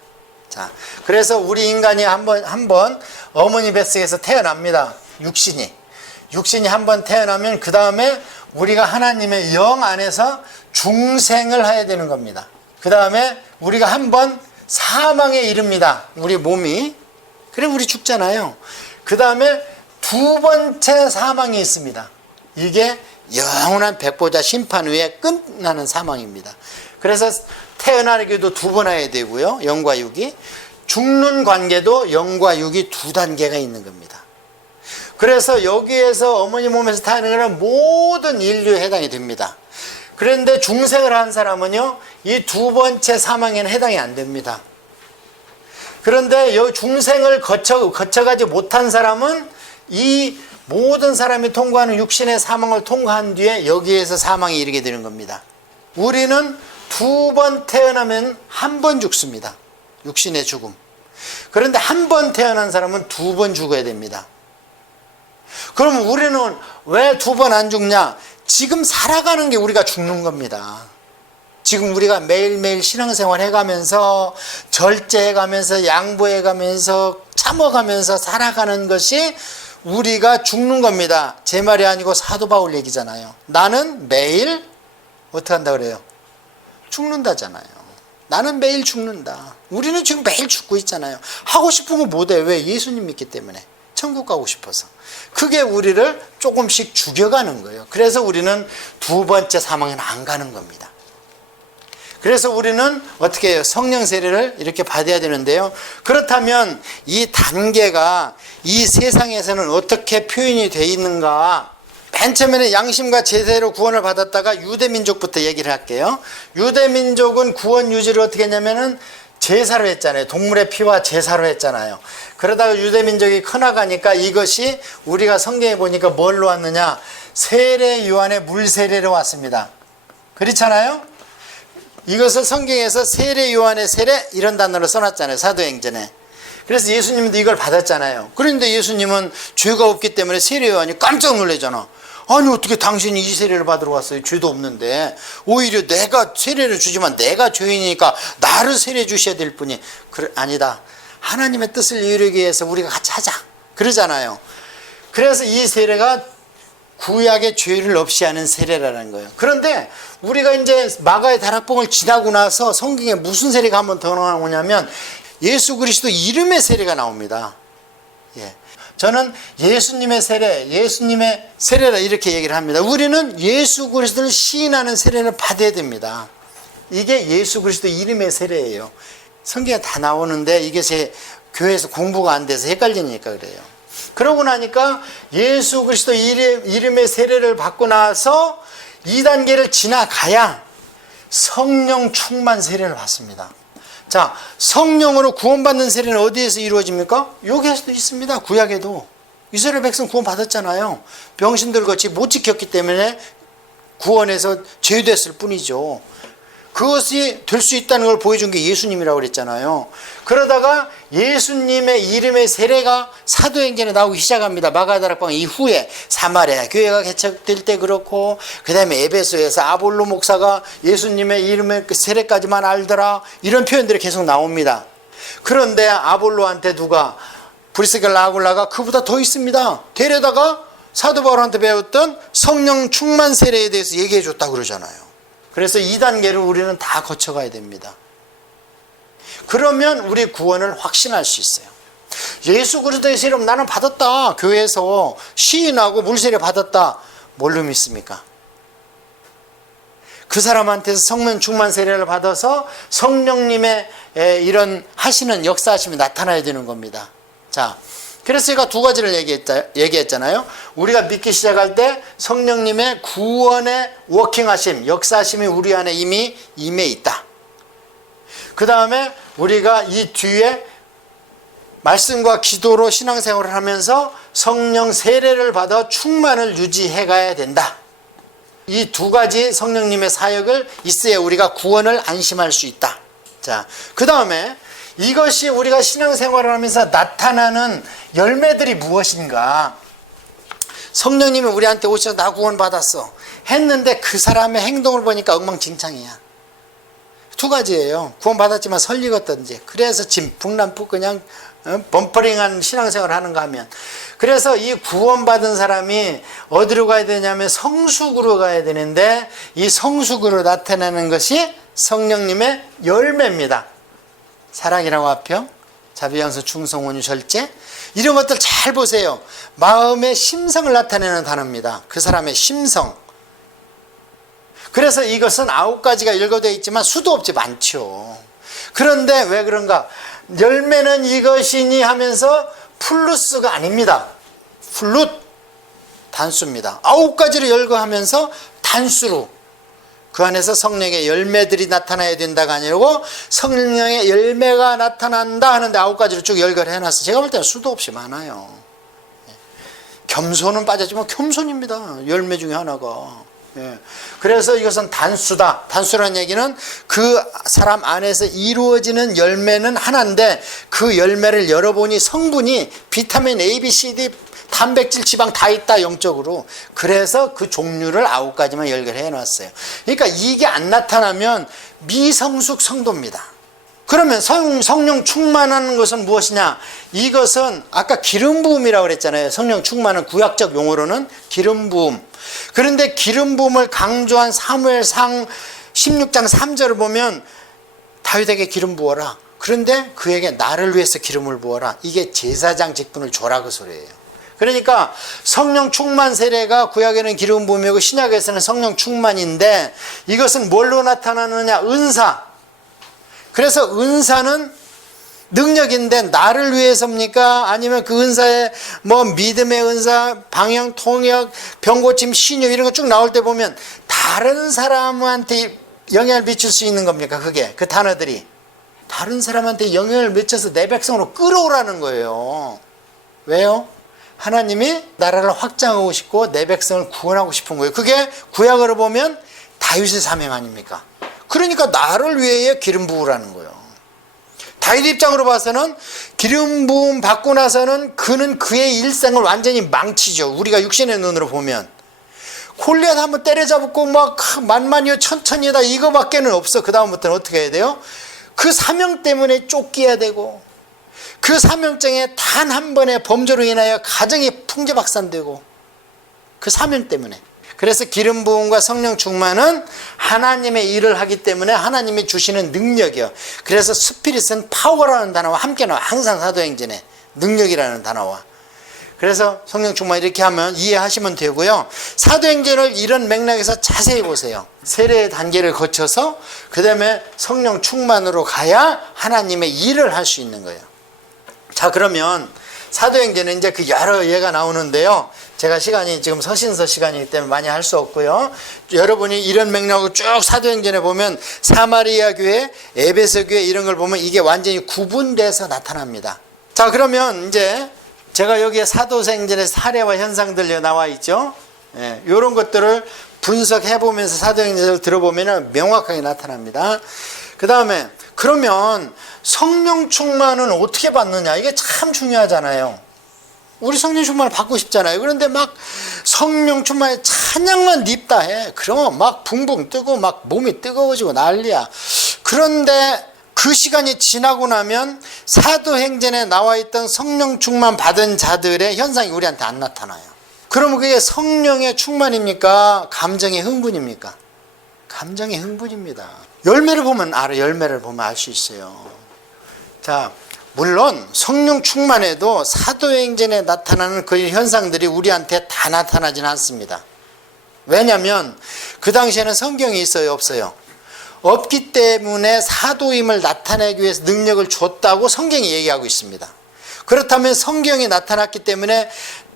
자, 그래서 우리 인간이 한번 어머니 뱃속에서 태어납니다. 육신이 한번 태어나면 그 다음에 우리가 하나님의 영 안에서 중생을 해야 되는 겁니다. 그 다음에 우리가 한번 사망에 이릅니다. 우리 몸이. 그래 우리 죽잖아요. 그 다음에 두 번째 사망이 있습니다. 이게 영원한 백보자 심판 후에 끝나는 사망입니다. 그래서 태어나기도 2번 해야 되고요. 영과 육이. 죽는 관계도 영과 육이 2단계가 있는 겁니다. 그래서 여기에서 어머니 몸에서 태어나는 모든 인류에 해당이 됩니다. 그런데 중생을 한 사람은요, 이 2번째 사망에는 해당이 안 됩니다. 그런데 이 중생을 거쳐가지 못한 사람은 이 모든 사람이 통과하는 육신의 사망을 통과한 뒤에 여기에서 사망에 이르게 되는 겁니다. 우리는 2번 태어나면 1번 죽습니다. 육신의 죽음. 그런데 1번 태어난 사람은 2번 죽어야 됩니다. 그럼 우리는 왜 2번 안 죽냐? 지금 살아가는 게 우리가 죽는 겁니다. 지금 우리가 매일매일 신앙생활 해가면서 절제해가면서 양보해가면서 참아가면서 살아가는 것이 우리가 죽는 겁니다. 제 말이 아니고 사도 바울 얘기잖아요. 나는 매일 어떻게 한다 그래요? 죽는다잖아요. 나는 매일 죽는다. 우리는 지금 매일 죽고 있잖아요. 하고 싶은 거 못해. 왜? 예수님 믿기 때문에. 천국 가고 싶어서. 그게 우리를 조금씩 죽여가는 거예요. 그래서 우리는 2번째 사망에는 안 가는 겁니다. 그래서 우리는 어떻게 해요? 성령 세례를 이렇게 받아야 되는데요. 그렇다면 이 단계가 이 세상에서는 어떻게 표현이 되어 있는가? 맨 처음에는 양심과 제사로 구원을 받았다가 유대민족부터 얘기를 할게요. 유대민족은 구원 유지를 어떻게 했냐면은 제사로 했잖아요. 동물의 피와 제사로 했잖아요. 그러다가 유대민족이 커나가니까 이것이 우리가 성경에 보니까 뭘로 왔느냐? 세례 요한의 물세례로 왔습니다. 그렇잖아요? 이것을 성경에서 세례 요한의 세례 이런 단어로 써놨잖아요. 사도행전에. 그래서 예수님도 이걸 받았잖아요. 그런데 예수님은 죄가 없기 때문에 세례 요한이 깜짝 놀라잖아. 아니 어떻게 당신이 이 세례를 받으러 왔어요? 죄도 없는데. 오히려 내가 세례를 주지만 내가 죄인이니까 나를 세례 주셔야 될 뿐이. 아니다. 하나님의 뜻을 이루기 위해서 우리가 같이 하자 그러잖아요. 그래서 이 세례가 구약의 죄를 없이 하는 세례라는 거예요. 그런데 우리가 이제 마가의 다락방을 지나고 나서 성경에 무슨 세례가 한 번 더 나오냐면 예수 그리스도 이름의 세례가 나옵니다. 예. 저는 예수님의 세례, 예수님의 세례라 이렇게 얘기를 합니다. 우리는 예수 그리스도를 시인하는 세례를 받아야 됩니다. 이게 예수 그리스도 이름의 세례예요. 성경에 다 나오는데 이게 제 교회에서 공부가 안 돼서 헷갈리니까 그래요. 그러고 나니까 예수 그리스도 이름의 세례를 받고 나서 2단계를 지나가야 성령 충만 세례를 받습니다. 자, 성령으로 구원받는 세례는 어디에서 이루어집니까? 여기에서도 있습니다. 구약에도. 이스라엘 백성 구원받았잖아요. 병신들 같이 못 지켰기 때문에 구원해서 제외됐을 뿐이죠. 그것이 될 수 있다는 걸 보여준 게 예수님이라고 그랬잖아요. 그러다가 예수님의 이름의 세례가 사도행전에 나오기 시작합니다. 마가다락방 이후에 사마리아 교회가 개척될 때 그렇고, 그 다음에 에베소에서 아볼로 목사가 예수님의 이름의 세례까지만 알더라, 이런 표현들이 계속 나옵니다. 그런데 아볼로한테 누가, 브리스갈라 아굴라가 그보다 더 있습니다. 데려다가 사도 바울한테 배웠던 성령 충만 세례에 대해서 얘기해 줬다고 그러잖아요. 그래서 2단계를 우리는 다 거쳐가야 됩니다. 그러면 우리 구원을 확신할 수 있어요. 예수 그리스도의 세례를 나는 받았다. 교회에서 시인하고 물세례 받았다. 뭘로 믿습니까? 그 사람한테서 성령 충만 세례를 받아서 성령님의 이런 하시는 역사하심이 나타나야 되는 겁니다. 자, 그래서 제가 두 가지를 얘기했잖아요. 우리가 믿기 시작할 때 성령님의 구원의 워킹하심, 역사하심이 우리 안에 이미 임해 있다. 그 다음에 우리가 이 뒤에 말씀과 기도로 신앙생활을 하면서 성령 세례를 받아 충만을 유지해 가야 된다. 이 두 가지 성령님의 사역을 있어야 우리가 구원을 안심할 수 있다. 자, 그 다음에 이것이 우리가 신앙생활을 하면서 나타나는 열매들이 무엇인가? 성령님이 우리한테 오셔서 나 구원받았어 했는데 그 사람의 행동을 보니까 엉망진창이야. 두 가지예요. 구원받았지만 설리겠던지, 그래서 진풍난풍 그냥 범퍼링한 신앙생활을 하는가 하면. 그래서 이 구원받은 사람이 어디로 가야 되냐면 성숙으로 가야 되는데, 이 성숙으로 나타나는 것이 성령님의 열매입니다. 사랑이라고 화평, 자비양서, 충성, 온유, 절제, 이런 것들 잘 보세요. 마음의 심성을 나타내는 단어입니다. 그 사람의 심성. 그래서 이것은 9가지가 일거되어 있지만 수도 없이 많죠. 그런데 왜 그런가? 열매는 이것이니 하면서 플루스가 아닙니다. 플룻, 단수입니다. 9가지를 열거하면서 단수로 그 안에서 성령의 열매들이 나타나야 된다가 아니고 성령의 열매가 나타난다 하는데 9가지를 쭉 열거를 해놨어. 제가 볼 때는 수도 없이 많아요. 겸손은 빠졌지만 겸손입니다. 열매 중에 하나가. 그래서 이것은 단수다. 단수라는 얘기는 그 사람 안에서 이루어지는 열매는 하나인데 그 열매를 열어보니 성분이 비타민 A, B, C, D, 단백질, 지방 다 있다, 영적으로. 그래서 그 종류를 9가지만 열거해 놨어요. 그러니까 이게 안 나타나면 미성숙 성도입니다. 그러면 성령 충만하는 것은 무엇이냐? 이것은 아까 기름 부음이라고 그랬잖아요. 성령 충만은 구약적 용어로는 기름 부음. 그런데 기름 부음을 강조한 사무엘상 16장 3절을 보면 다윗에게 기름 부어라. 그런데 그에게 나를 위해서 기름을 부어라. 이게 제사장 직분을 줘라, 그 소리예요. 그러니까 성령 충만 세례가 구약에는 기름 부음이고 신약에서는 성령 충만인데, 이것은 뭘로 나타나느냐? 은사. 그래서 은사는 능력인데 나를 위해서입니까? 아니면 그 은사에 뭐 믿음의 은사, 방역, 통역, 병고침, 신유 이런 거 쭉 나올 때 보면 다른 사람한테 영향을 미칠 수 있는 겁니까? 그게 그 단어들이 다른 사람한테 영향을 미쳐서 내 백성으로 끌어오라는 거예요. 왜요? 하나님이 나라를 확장하고 싶고 내 백성을 구원하고 싶은 거예요. 그게 구약으로 보면 다윗의 사명 아닙니까? 그러니까 나를 위해 기름 부으라는 거예요. 다윗 입장으로 봐서는 기름 부음 받고 나서는 그는 그의 일생을 완전히 망치죠. 우리가 육신의 눈으로 보면 골리앗 한번 때려잡고 막 만만이요 천천히다 이거밖에는 없어. 그 다음부터는 어떻게 해야 돼요? 그 사명 때문에 쫓겨야 되고 그 사명장에 단 한 번의 범죄로 인하여 가정이 풍제박산되고 그 사명 때문에. 그래서 기름 부음과 성령 충만은 하나님의 일을 하기 때문에 하나님이 주시는 능력이요. 그래서 스피릿은 파워라는 단어와 함께 나와. 항상 사도행전에 능력이라는 단어와. 그래서 성령 충만 이렇게 하면 이해하시면 되고요. 사도행전을 이런 맥락에서 자세히 보세요. 세례의 단계를 거쳐서 그 다음에 성령 충만으로 가야 하나님의 일을 할 수 있는 거예요. 자, 그러면 사도행전에 이제 그 여러 예가 나오는데요. 제가 시간이 지금 서신서 시간이기 때문에 많이 할 수 없고요. 여러분이 이런 맥락으로 쭉 사도행전에 보면 사마리아 교회, 에베소 교회 이런 걸 보면 이게 완전히 구분돼서 나타납니다. 자, 그러면 이제 제가 여기에 사도행전의 사례와 현상들 나와 있죠. 예, 이런 것들을 분석해 보면서 사도행전을 들어보면 명확하게 나타납니다. 그 다음에 그러면 성령 충만은 어떻게 받느냐? 이게 참 중요하잖아요. 우리 성령 충만을 받고 싶잖아요. 그런데 막 성령 충만에 찬양만 립다 해. 그러면 막 붕붕 뜨고 막 몸이 뜨거워지고 난리야. 그런데 그 시간이 지나고 나면 사도행전에 나와 있던 성령 충만 받은 자들의 현상이 우리한테 안 나타나요. 그러면 그게 성령의 충만입니까? 감정의 흥분입니까? 감정의 흥분입니다. 열매를 보면 알아. 열매를 보면 알 수 있어요. 자, 물론 성령 충만에도 사도행전에 나타나는 그 현상들이 우리한테 다 나타나지는 않습니다. 왜냐하면 그 당시에는 성경이 있어요, 없어요? 없기 때문에 사도임을 나타내기 위해서 능력을 줬다고 성경이 얘기하고 있습니다. 그렇다면 성경이 나타났기 때문에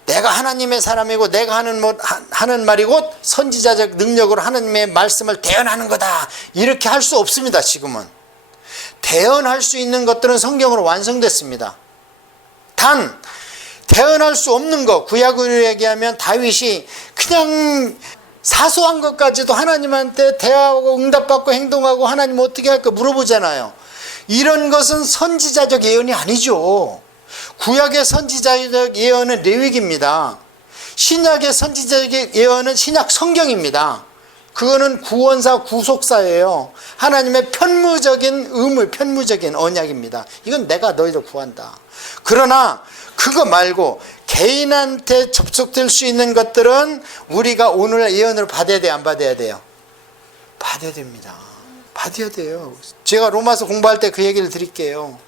내가 하나님의 사람이고 내가 하는 말이 곧 선지자적 능력으로 하나님의 말씀을 대언하는 거다 이렇게 할 수 없습니다. 지금은 대언할 수 있는 것들은 성경으로 완성됐습니다. 단 대언할 수 없는 것, 구약으로 얘기하면 다윗이 그냥 사소한 것까지도 하나님한테 대화하고 응답받고 행동하고 하나님 어떻게 할까 물어보잖아요. 이런 것은 선지자적 예언이 아니죠. 구약의 선지자적 예언은 레위기입니다. 신약의 선지자적 예언은 신약 성경입니다. 그거는 구원사 구속사예요. 하나님의 편무적인 의물, 편무적인 언약입니다. 이건 내가 너희를 구한다. 그러나 그거 말고 개인한테 접속될 수 있는 것들은 우리가 오늘 예언을 받아야 돼요, 안 받아야 돼요? 받아야 됩니다. 받아야 돼요. 제가 로마서 공부할 때 그 얘기를 드릴게요.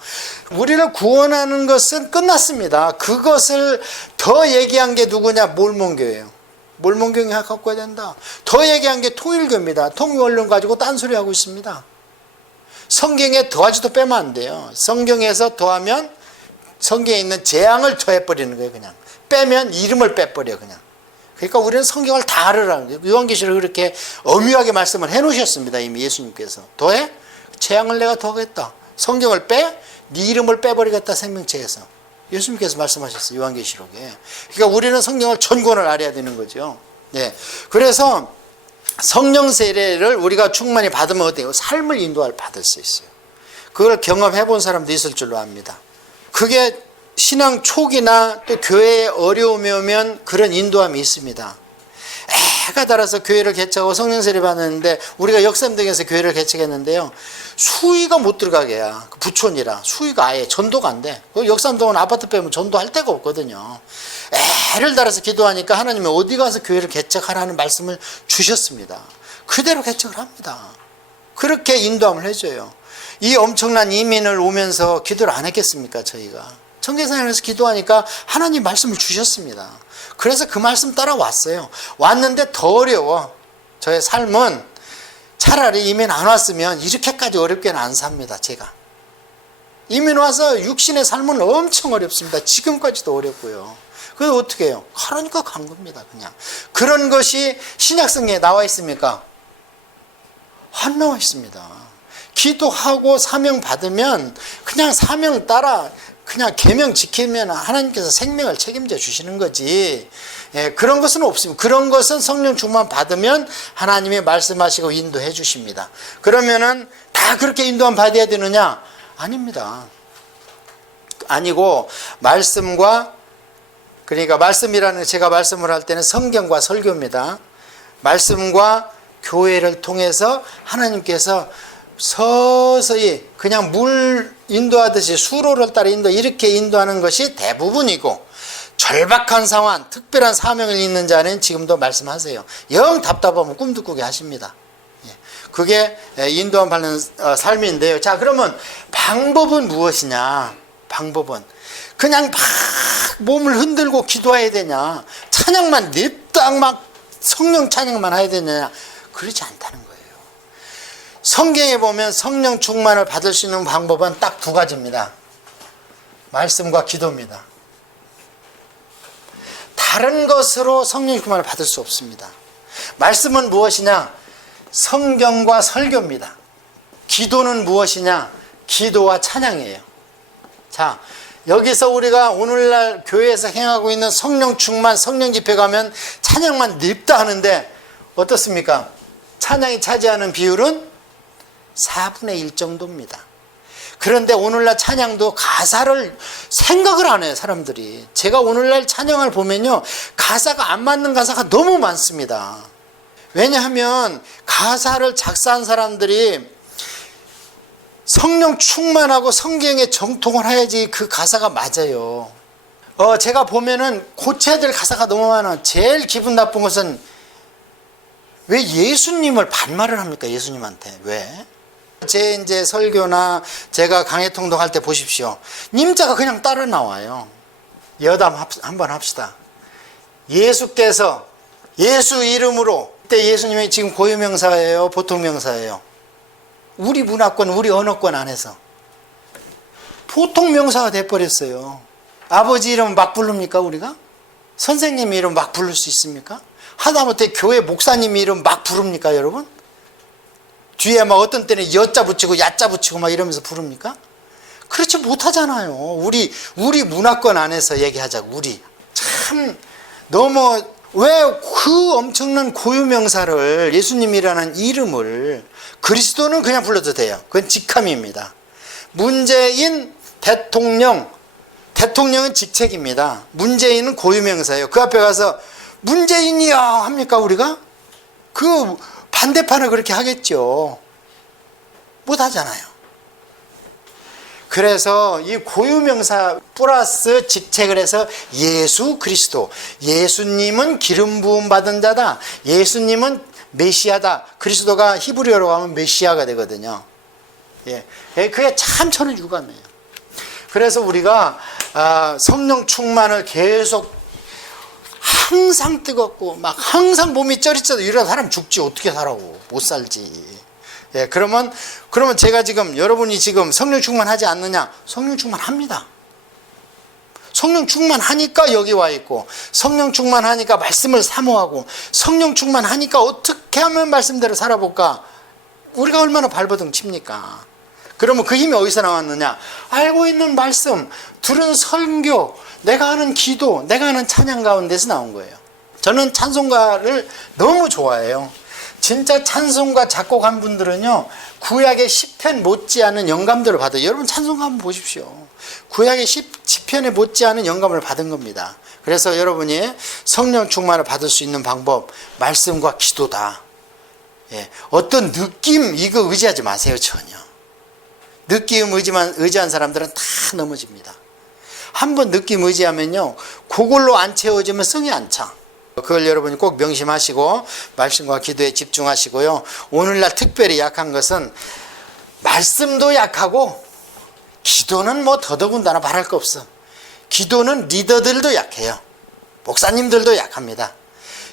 우리를 구원하는 것은 끝났습니다. 그것을 더 얘기한 게 누구냐? 몰몬교예요. 몰몬교가 갖고 와야 된다. 더 얘기한 게 통일교입니다. 통일원론 가지고 딴소리하고 있습니다. 성경에 더하지도 빼면 안 돼요. 성경에서 더하면 성경에 있는 재앙을 더해버리는 거예요. 그냥 빼면 이름을 빼버려 그냥. 그러니까 우리는 성경을 다 알으라는 거예요. 요한계시를 그렇게 엄유하게 말씀을 해놓으셨습니다. 이미 예수님께서. 더해? 재앙을 내가 더하겠다. 성경을 빼? 네 이름을 빼버리겠다. 생명체에서. 예수님께서 말씀하셨어요. 요한계시록에. 그러니까 우리는 성경을 전권을 알아야 되는 거죠. 네. 그래서 성령 세례를 우리가 충만히 받으면 어때요? 삶을 받을 수 있어요. 그걸 경험해 본 사람도 있을 줄로 압니다. 그게 신앙 초기나 또 교회에 어려움이 오면 그런 인도함이 있습니다. 해가 달아서 교회를 개척하고 성령 세례 받았는데 우리가 역삼동에서 교회를 개척했는데요. 수위가 못 들어가게야. 부촌이라 수위가 아예 전도가 안 돼. 역삼동은 아파트 빼면 전도할 데가 없거든요. 애를 달아서 기도하니까 하나님이 어디 가서 교회를 개척하라는 말씀을 주셨습니다. 그대로 개척을 합니다. 그렇게 인도함을 해줘요. 이 엄청난 이민을 오면서 기도를 안 했겠습니까? 저희가 청계산에서 기도하니까 하나님 말씀을 주셨습니다. 그래서 그 말씀 따라왔어요. 왔는데 더 어려워. 저의 삶은 차라리 이민 안 왔으면 이렇게까지 어렵게는 안 삽니다. 제가 이민 와서 육신의 삶은 엄청 어렵습니다. 지금까지도 어렵고요. 그래서 어떻게 해요? 그러니까 간 겁니다. 그냥 그런 것이 신약성경에 나와 있습니까? 안 나와 있습니다. 기도하고 사명 받으면 그냥 사명 따라 그냥 계명 지키면 하나님께서 생명을 책임져 주시는 거지. 예, 그런 것은 없습니다. 그런 것은 성령 충만 받으면 하나님이 말씀하시고 인도해 주십니다. 그러면은 다 그렇게 인도함 받아야 되느냐? 아닙니다. 아니고 말씀과, 그러니까 말씀이라는, 제가 말씀을 할 때는 성경과 설교입니다. 말씀과 교회를 통해서 하나님께서 서서히 그냥 물 인도하듯이 수로를 따라 이렇게 인도하는 것이 대부분이고, 절박한 상황, 특별한 사명을 있는 자는 지금도 말씀하세요. 영 답답하면 꿈도 꾸게 하십니다. 그게 인도함 받는 삶인데요. 자, 그러면 방법은 무엇이냐? 방법은 그냥 막 몸을 흔들고 기도해야 되냐? 찬양만 냅딱 막 성령 찬양만 해야 되냐? 그렇지 않다는 거예요. 성경에 보면 성령 충만을 받을 수 있는 방법은 딱 두 가지입니다. 말씀과 기도입니다. 다른 것으로 성령 충만을 받을 수 없습니다. 말씀은 무엇이냐? 성경과 설교입니다. 기도는 무엇이냐? 기도와 찬양이에요. 자, 여기서 우리가 오늘날 교회에서 행하고 있는 성령 충만, 성령 집회 가면 찬양만 냅다 하는데 어떻습니까? 찬양이 차지하는 비율은 4분의 1 정도입니다. 그런데 오늘날 찬양도 가사를 생각을 안 해요, 사람들이. 제가 오늘날 찬양을 보면요, 가사가 안 맞는 가사가 너무 많습니다. 왜냐하면 가사를 작사한 사람들이 성령 충만하고 성경에 정통을 해야지 그 가사가 맞아요. 제가 보면은 고쳐야 될 가사가 너무 많아. 제일 기분 나쁜 것은 왜 예수님을 반말을 합니까? 예수님한테. 왜? 제 이제 설교나 제가 강해 통독할 때 보십시오. 님자가 그냥 따라 나와요. 여담 한번 합시다. 예수께서 예수 이름으로, 그때 예수님이 지금 고유명사예요? 보통명사예요? 우리 문화권, 우리 언어권 안에서 보통명사가 돼버렸어요. 아버지 이름 막 부릅니까 우리가? 선생님 이름 막 부를 수 있습니까? 하다못해 교회 목사님 이름 막 부릅니까 여러분? 뒤에 막 어떤 때는 여자 붙이고 야자 붙이고 막 이러면서 부릅니까? 그렇지 못하잖아요. 우리 문화권 안에서 얘기하자고. 우리 참 너무, 왜 그 엄청난 고유명사를, 예수님이라는 이름을, 그리스도는 그냥 불러도 돼요. 그건 직함입니다. 문재인 대통령, 대통령은 직책입니다. 문재인은 고유명사예요. 그 앞에 가서 문재인이야 합니까 우리가? 그 반대판을 그렇게 하겠죠. 못하잖아요. 그래서 이 고유명사 플러스 직책을 해서 예수 그리스도, 예수님은 기름 부음 받은 자다, 예수님은 메시아다. 그리스도가 히브리어로 가면 메시아가 되거든요. 그게 참 저는 유감이에요. 그래서 우리가 성령 충만을 계속 항상 뜨겁고 막 항상 몸이 쩌릿쩌릿, 이러다 사람 죽지 어떻게 살라고, 못 살지. 그러면 제가 지금, 여러분이 지금 성령 충만하지 않느냐? 성령 충만합니다. 성령 충만하니까 여기 와 있고, 성령 충만하니까 말씀을 사모하고, 성령 충만하니까 어떻게 하면 말씀대로 살아볼까? 우리가 얼마나 발버둥 칩니까? 그러면 그 힘이 어디서 나왔느냐? 알고 있는 말씀, 들은 설교, 내가 하는 기도, 내가 하는 찬양 가운데서 나온 거예요. 저는 찬송가를 너무 좋아해요. 진짜 찬송가 작곡한 분들은요, 구약의 시편 못지않은 영감들을 받아요. 여러분 찬송가 한번 보십시오. 구약의 시편에 못지않은 영감을 받은 겁니다. 그래서 여러분이 성령 충만을 받을 수 있는 방법, 말씀과 기도다. 어떤 느낌 이거 의지하지 마세요. 전혀. 느낌 의지한 사람들은 다 넘어집니다. 한번 느낌 의지하면요, 그걸로 안 채워지면 성이 안 차. 그걸 여러분이 꼭 명심하시고 말씀과 기도에 집중하시고요. 오늘날 특별히 약한 것은 말씀도 약하고 기도는 뭐 더더군다나 말할 거 없어. 기도는 리더들도 약해요. 목사님들도 약합니다.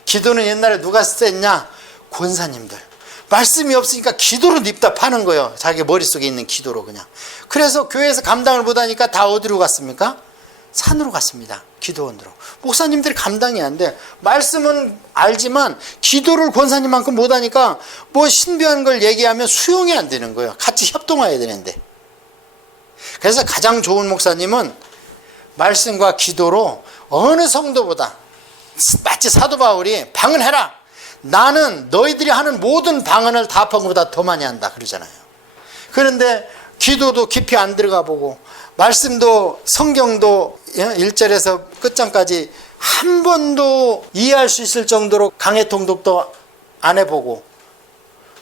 기도는 옛날에 누가 썼냐? 권사님들. 말씀이 없으니까 기도로 닙다 파는 거예요. 자기 머릿속에 있는 기도로 그냥. 그래서 교회에서 감당을 못하니까 다 어디로 갔습니까? 산으로 갔습니다. 기도원으로. 목사님들이 감당이 안 돼. 말씀은 알지만 기도를 권사님만큼 못하니까 뭐 신비한 걸 얘기하면 수용이 안 되는 거예요. 같이 협동해야 되는데. 그래서 가장 좋은 목사님은 말씀과 기도로 어느 성도보다, 마치 사도 바울이 방언해라. 나는 너희들이 하는 모든 방언을 다 합한 것보다 더 많이 한다 그러잖아요. 그런데 기도도 깊이 안 들어가 보고 말씀도 성경도 1절에서 끝장까지 한 번도 이해할 수 있을 정도로 강해 통독도 안 해보고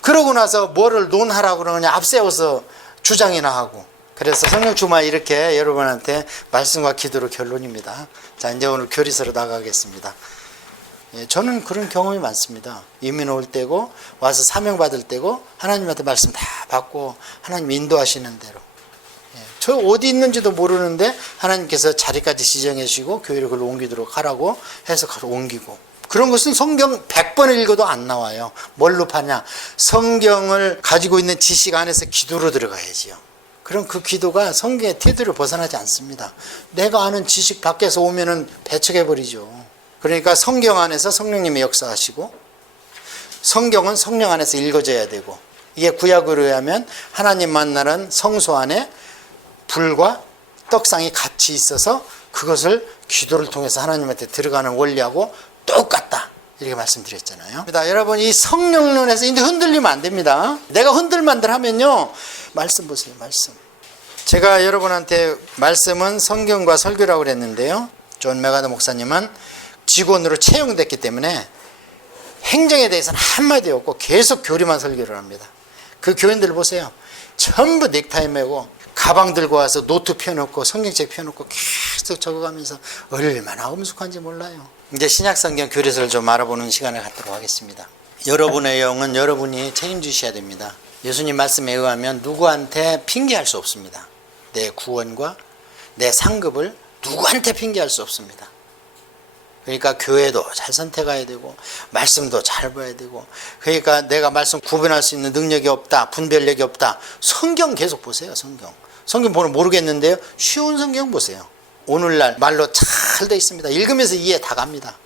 그러고 나서 뭐를 논하라고 그러느냐 앞세워서 주장이나 하고 그래서 성령 주말 이렇게 여러분한테 말씀과 기도로 결론입니다. 자 이제 오늘 교리서로 나가겠습니다. 저는 그런 경험이 많습니다. 이민 올 때고 와서 사명 받을 때고 하나님한테 말씀 다 받고 하나님 인도하시는 대로 저 어디 있는지도 모르는데 하나님께서 자리까지 지정해 주시고 교회를 그걸로 옮기도록 하라고 해서 옮기고 그런 것은 성경 100번을 읽어도 안 나와요. 뭘로 파냐? 성경을 가지고 있는 지식 안에서 기도로 들어가야지요. 그럼 그 기도가 성경의 태도를 벗어나지 않습니다. 내가 아는 지식 밖에서 오면은 배척해버리죠. 그러니까 성경 안에서 성령님이 역사하시고 성경은 성령 안에서 읽어져야 되고 이게 구약으로 의하면 하나님 만나는 성소 안에 불과 떡상이 같이 있어서 그것을 기도를 통해서 하나님한테 들어가는 원리하고 똑같다 이렇게 말씀드렸잖아요. 여러분 이 성령론에서 이제 흔들리면 안 됩니다. 내가 흔들만들 하면요 말씀 보세요. 말씀 제가 여러분한테 말씀은 성경과 설교라고 그랬는데요. 존 메가더 목사님은 직원으로 채용됐기 때문에 행정에 대해서는 한마디 없고 계속 교리만 설교를 합니다. 그 교인들 보세요. 전부 넥타이 메고 가방 들고 와서 노트 펴놓고 성경책 펴놓고 계속 적어가면서 얼마나 엄숙한지 몰라요. 이제 신약성경 교리서를 좀 알아보는 시간을 갖도록 하겠습니다. 여러분의 영은 여러분이 책임지셔야 됩니다. 예수님 말씀에 의하면 누구한테 핑계할 수 없습니다. 내 구원과 내 상급을 누구한테 핑계할 수 없습니다. 그러니까 교회도 잘 선택해야 되고 말씀도 잘 봐야 되고 그러니까 내가 말씀 구분할 수 있는 능력이 없다 분별력이 없다 성경 계속 보세요. 성경 보면 모르겠는데요 쉬운 성경 보세요. 오늘날 말로 잘 돼 있습니다. 읽으면서 이해 다 갑니다.